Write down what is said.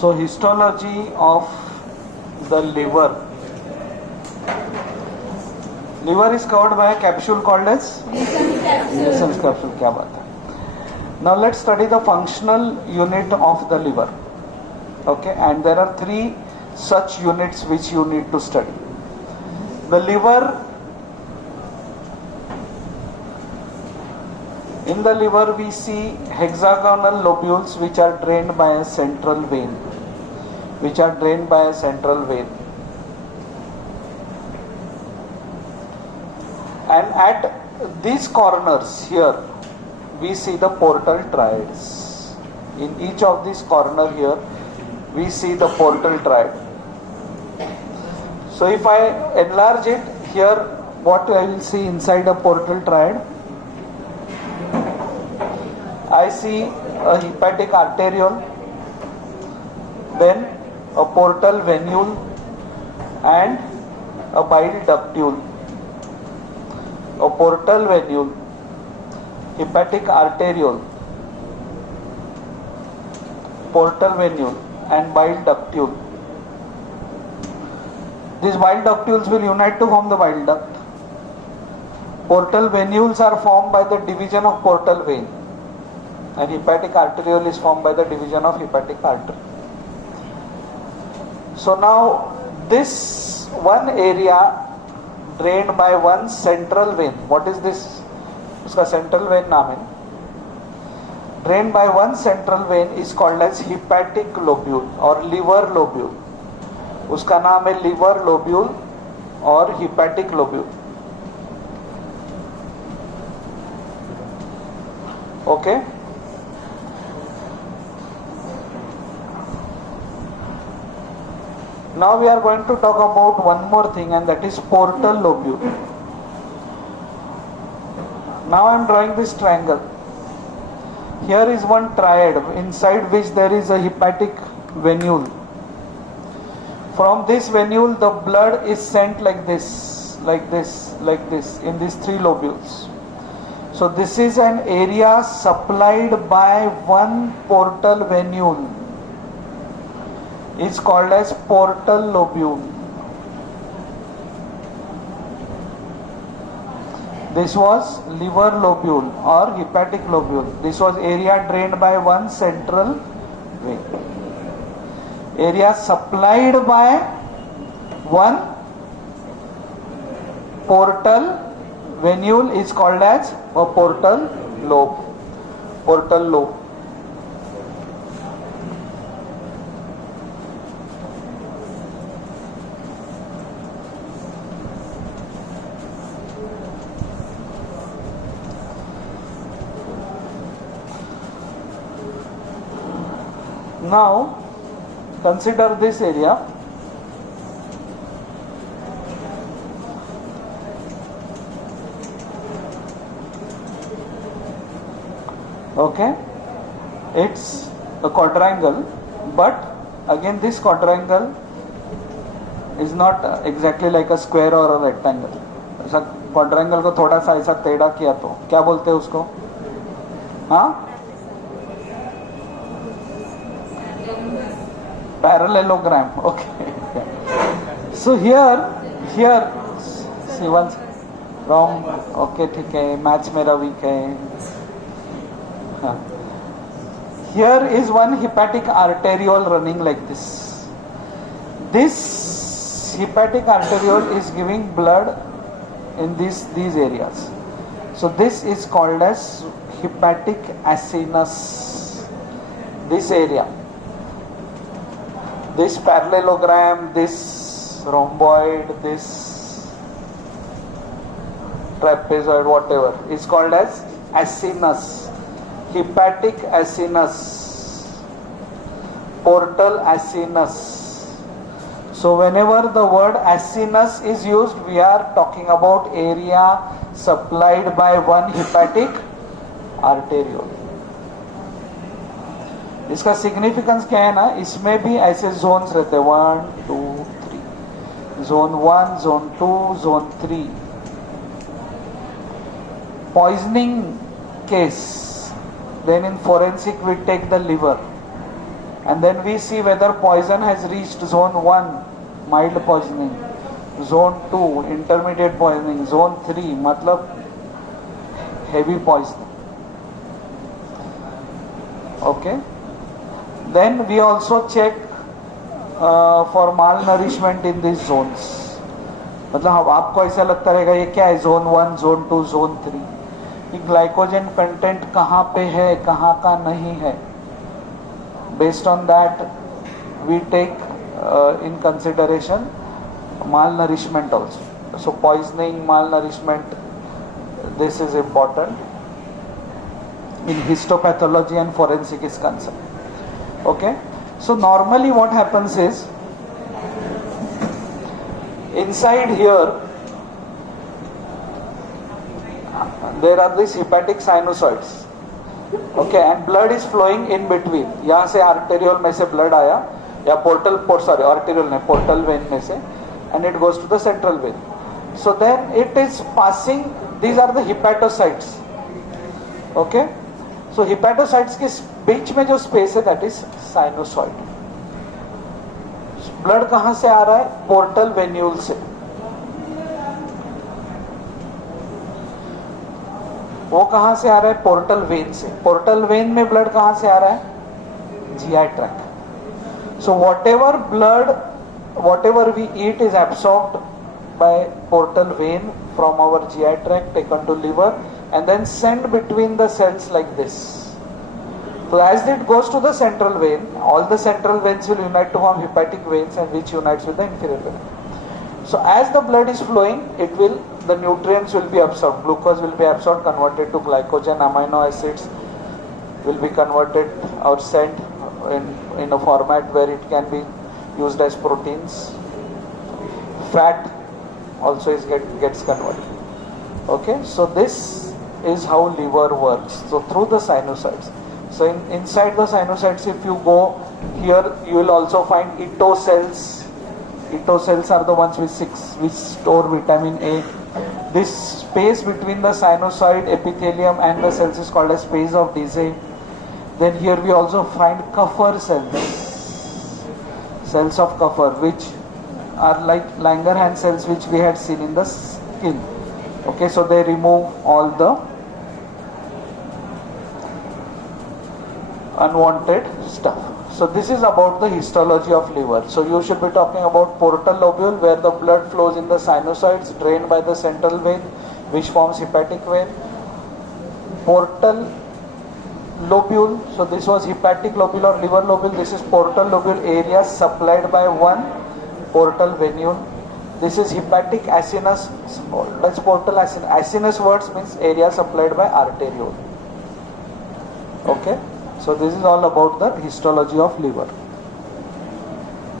So histology of the liver. Liver is covered by a capsule called as Nielsen's capsule. क्या बात है. Now let's study the functional unit of the liver. Okay, and there are three such units which you need to study. The liver. In the liver we see hexagonal lobules which are drained by a central vein. And at these corners here we see the portal triads. In each of these corners here we see the portal triad. So if I enlarge it here, what I will see inside a portal triad? I see a hepatic arteriole, then a portal venule and a bile ductule. A portal venule, hepatic arteriole, portal venule and bile ductule. These bile ductules will unite to form the bile duct. Portal venules are formed by the division of portal vein, and hepatic arteriole is formed by the division of hepatic artery. So now this one area drained by one central vein. What is this? उसका central vein नाम है. Drained by one central vein is called as hepatic lobule or liver lobule. उसका नाम है liver lobule और hepatic lobule. Okay. Now we are going to talk about one more thing, and that is portal lobule. Now I am drawing this triangle. Here is one triad inside which there is a hepatic venule. From this venule the blood is sent like this in these three lobules. So this is an area supplied by one portal venule. It's called as portal lobule. This was liver lobule or hepatic lobule. This was area drained by one central vein. Area supplied by one portal venule is called as a portal lobe. Portal lobe. Now consider this area. Okay, it's a quadrangle, but again this quadrangle is not exactly like a square or a rectangle. ऐसा quadrangle को थोड़ा सा ऐसा टेढ़ा किया तो क्या बोलते हैं उसको? हाँ, parallelogram. Okay. So here see once wrong. Okay, ठीक है, मैथ्स मेरा वीक है. Here is one hepatic arteriole running like this. This hepatic arteriole is giving blood in these areas. So this is called as hepatic acinus. This area. This parallelogram, this rhomboid, this trapezoid, whatever, is called as acinus, hepatic acinus, portal acinus. So whenever the word acinus is used, we are talking about area supplied by one hepatic arteriole. इसका significance क्या है ना, इसमें भी ऐसे Jones रहते हैं 1, 2, 3, zone 1, zone 2, zone 3. Poisoning case, then in forensic we take the liver and then we see whether poison has reached zone 1, mild poisoning, zone 2, intermediate poisoning, zone 3, matlab heavy poisoning. Okay. Then we also check for malnourishment in these zones. मतलब आपको ऐसा लगता रहेगा ये क्या है, zone 1, zone 2, zone 3, कि glycogen content कहाँ पे है, कहाँ का नहीं है. Based on that we take in consideration malnourishment also. So poisoning, malnourishment, this is important in histopathology and forensic is concerned. Okay. So normally what happens is, inside here there are these hepatic sinusoids. Okay, and blood is flowing in between. यहाँ से arteriole में से blood आया, या arteriole नहीं, portal vein में से, and it goes to the central vein. So then it is passing, these are the hepatocytes. Okay, so hepatocytes के बीच में जो space है, that is sinusoid. Blood कहाँ से आ रहा है? Portal venule से. वो कहाँ से आ रहा है? पोर्टल वेन से. पोर्टल वेन में ब्लड कहाँ से आ रहा है? GI tract. So whatever we eat is absorbed by portal vein from our GI tract, taken to liver, and then sent between the cells like this. So as it goes to the central vein, all the central veins will unite to form hepatic veins, and which unites with the inferior vein. So as the blood is flowing, the nutrients will be absorbed, glucose will be absorbed, converted to glycogen, amino acids will be converted or sent in a format where it can be used as proteins. Fat also gets converted. Okay, so this is how liver works. So through the sinusoids. So inside the sinusoids, if you go here, you will also find Ito cells. Ito cells are the ones which store vitamin A. This space between the sinusoid epithelium and the cells is called a space of Dissay. Then here we also find Kupffer cells of Kupffer, which are like Langerhans cells which we had seen in the skin. Okay, so they remove all the unwanted stuff. So this is about the histology of liver. So you should be talking about portal lobule, where the blood flows in the sinusoids, drained by the central vein, which forms hepatic vein. Portal lobule, so this was hepatic lobule or liver lobule. This is portal lobule area supplied by one portal venule. This is hepatic acinus. That's portal acinus. Acinus words means area supplied by arteriole. Okay. So this is all about the histology of liver.